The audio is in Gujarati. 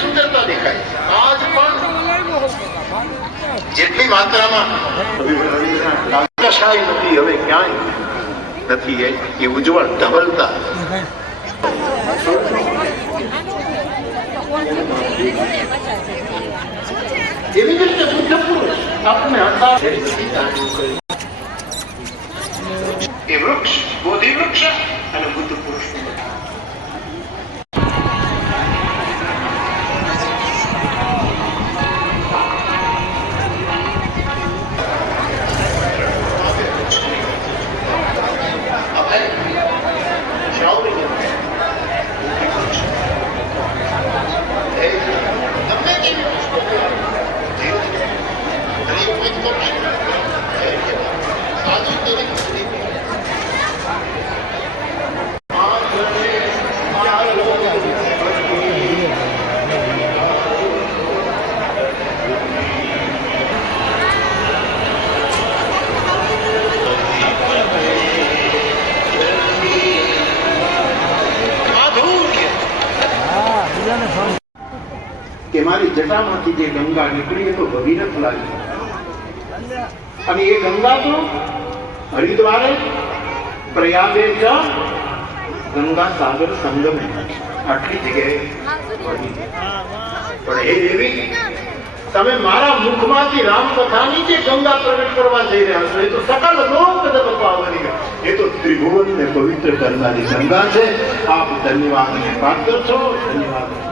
સુંદરતા દેખાય આજ પણ જેટલી માત્રામાં શાહી નથી હવે ક્યાંય નથી એ ઉજ્જવળ ધવલતા એવી જ રીતે બુદ્ધ પુરુષ આપણને એ વૃક્ષ બોધિ વૃક્ષ અને બુદ્ધ પુરુષ કે મારી જટામાંથી જે ગંગા નીકળી એ તો ભગીરથ લાગી અને એ ગંગા તો હરિદ્વારે પ્રયાગે ગંગા સાગર સંગમે આટલી જગ્યાએ પણ એ એવી તમે મારા મુખમાંથી રામકથાની જે ગંગા પ્રગટ કરવા જઈ રહ્યા છો એ તો સકલ લોક પાવની એ તો ત્રિભુવન ને પવિત્ર કરનારી ગંગા છે આપ ધન્યવાદ પાત્ર છો ધન્યવાદ